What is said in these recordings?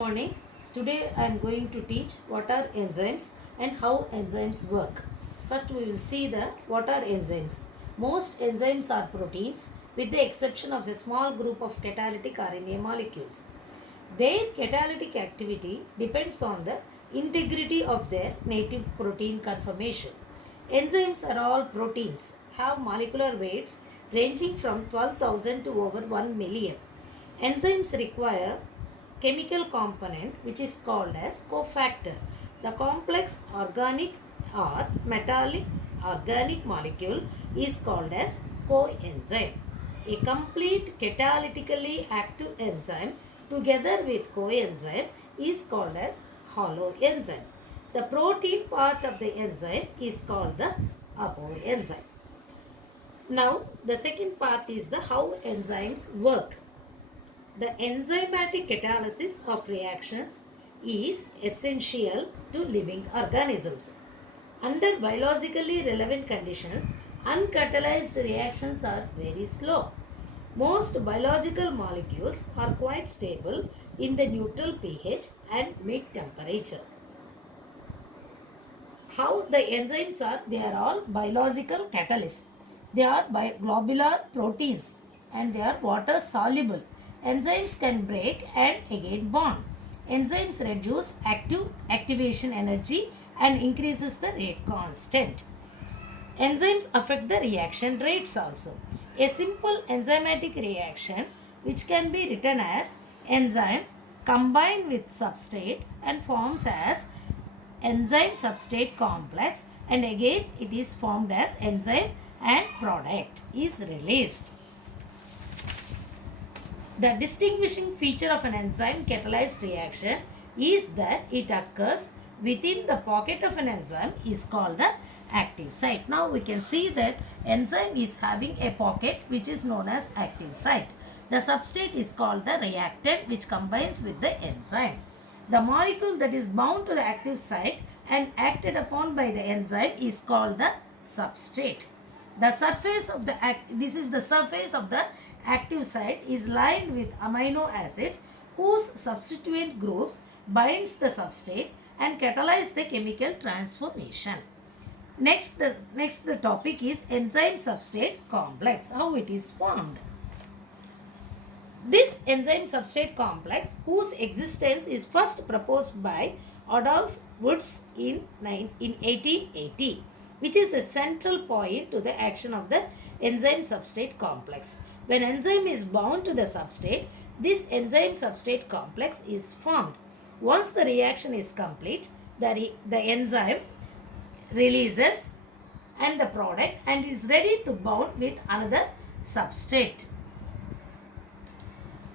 Morning. Today I am going to teach what are enzymes and how enzymes work. First we will see the what are enzymes. Most enzymes are proteins with the exception of a small group of catalytic RNA molecules. Their catalytic activity depends on the integrity of their native protein conformation. Enzymes are all proteins, have molecular weights ranging from 12,000 to over 1 million. Enzymes require chemical component which is called as cofactor. The complex organic or metallic organic molecule is called as coenzyme. A complete catalytically active enzyme together with coenzyme is called as holoenzyme. The protein part of the enzyme is called the apoenzyme. Now the second part is the how enzymes work. The enzymatic catalysis of reactions is essential to living organisms. Under biologically relevant conditions, uncatalyzed reactions are very slow. Most biological molecules are quite stable in the neutral pH and mid temperature. How the enzymes are? They are all biological catalysts. They are globular proteins and they are water soluble. Enzymes can break and again bond. Enzymes reduce activation energy and increases the rate constant. Enzymes affect the reaction rates also. A simple enzymatic reaction which can be written as enzyme combined with substrate and forms as enzyme substrate complex, and again it is formed as enzyme and product is released. The distinguishing feature of an enzyme catalyzed reaction is that it occurs within the pocket of an enzyme is called the active site. Now we can see that enzyme is having a pocket which is known as active site. The substrate is called the reactant which combines with the enzyme. The molecule that is bound to the active site and acted upon by the enzyme is called the substrate. The surface of the this is the surface of the active site is lined with amino acids whose substituent groups binds the substrate and catalyze the chemical transformation. Next the topic is enzyme substrate complex, how it is formed. This enzyme substrate complex, whose existence is first proposed by Adolf Woods in 1880, which is a central point to the action of the enzyme substrate complex. When enzyme is bound to the substrate, this enzyme substrate complex is formed. Once the reaction is complete, the enzyme releases and the product and is ready to bond with another substrate.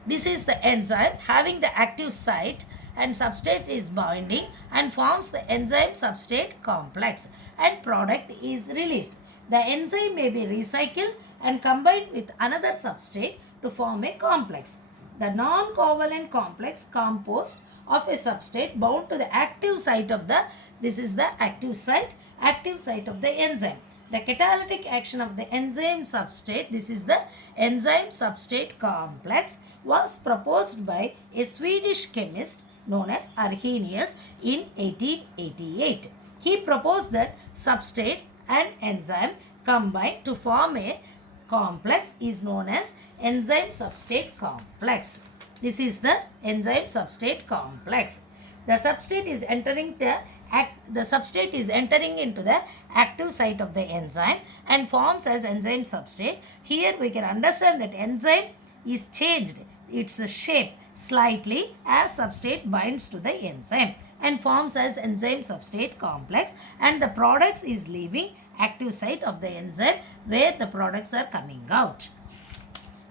This is the enzyme having the active site and substrate is binding and forms the enzyme substrate complex and product is released. The enzyme may be recycled and combined with another substrate to form a complex. The non-covalent complex composed of a substrate bound to the active site of the, this is the active site of the enzyme. The catalytic action of the enzyme substrate, this is the enzyme substrate complex, was proposed by a Swedish chemist known as Arrhenius in 1888. He proposed that substrate and enzyme combine to form a complex is known as enzyme substrate complex. This is the enzyme substrate complex. The substrate is entering into the active site of the enzyme and forms as enzyme substrate. Here we can understand that enzyme is changed its shape slightly as substrate binds to the enzyme and forms as enzyme substrate complex, and the products is leaving active site of the enzyme where the products are coming out.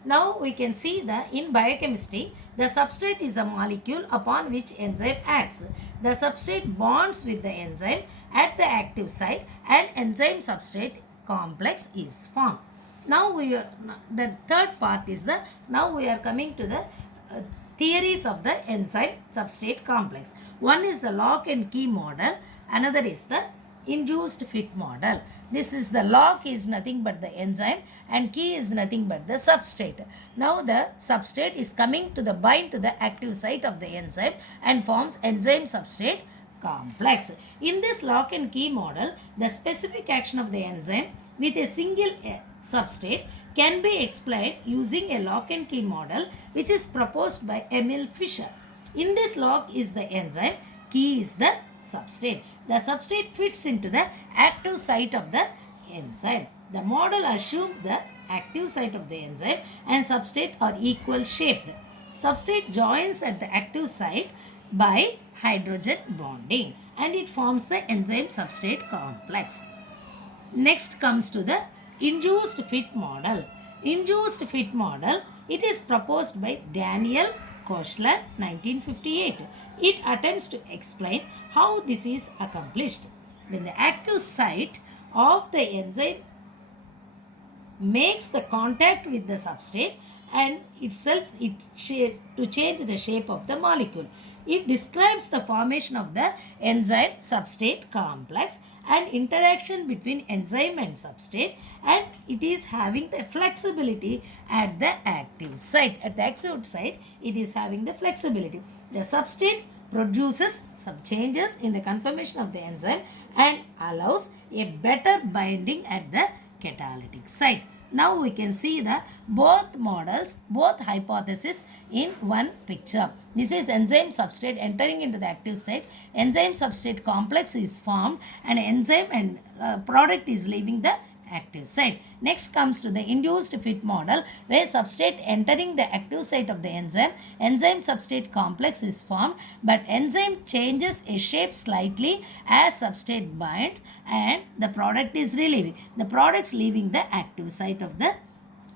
Now we can see that in biochemistry, the substrate is a molecule upon which enzyme acts. The substrate bonds with the enzyme at the active site and enzyme substrate complex is formed. Now the third part is now we are coming to the theories of the enzyme substrate complex. One is the lock and key model, another is the induced fit model. This is the lock is nothing but the enzyme and key is nothing but the substrate. Now the substrate is coming to the bind to the active site of the enzyme and forms enzyme substrate complex. In this lock and key model, the specific action of the enzyme with a single substrate can be explained using a lock and key model which is proposed by Emil Fischer. In this lock is the enzyme, key is the substrate. The substrate fits into the active site of the enzyme. The model assumes the active site of the enzyme and substrate are equal shaped. Substrate joins at the active site by hydrogen bonding and it forms the enzyme substrate complex. Next comes to the induced fit model. Induced fit model, it is proposed by Daniel Koshland 1958. It attempts to explain how this is accomplished. When the active site of the enzyme makes the contact with the substrate and itself to change the shape of the molecule. It describes the formation of the enzyme substrate complex and interaction between enzyme and substrate, and it is having the flexibility at the active site. At the active site, it is having the flexibility. The substrate produces some changes in the conformation of the enzyme and allows a better binding at the catalytic site. Now we can see the both models, both hypotheses in one picture. This is enzyme substrate entering into the active site. Enzyme substrate complex is formed and enzyme and product is leaving the active site. Next comes to the induced fit model where substrate entering the active site of the enzyme, enzyme substrate complex is formed but enzyme changes a shape slightly as substrate binds and the product is relieving. The products leaving the active site of the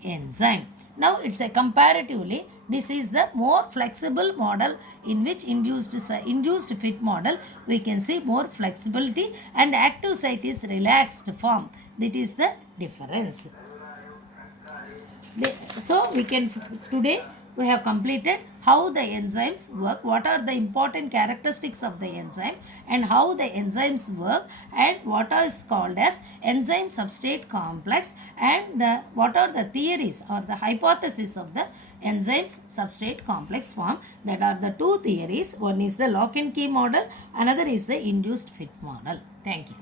enzyme. Now it's a comparatively, this is the more flexible model in which induced fit model we can see more flexibility and active site is relaxed form. That is the difference. So we can today we have completed how the enzymes work, what are the important characteristics of the enzyme and how the enzymes work and what is called as enzyme substrate complex and what are the theories or the hypothesis of the enzymes substrate complex form. That are the two theories. One is the lock and key model, another is the induced fit model. Thank you.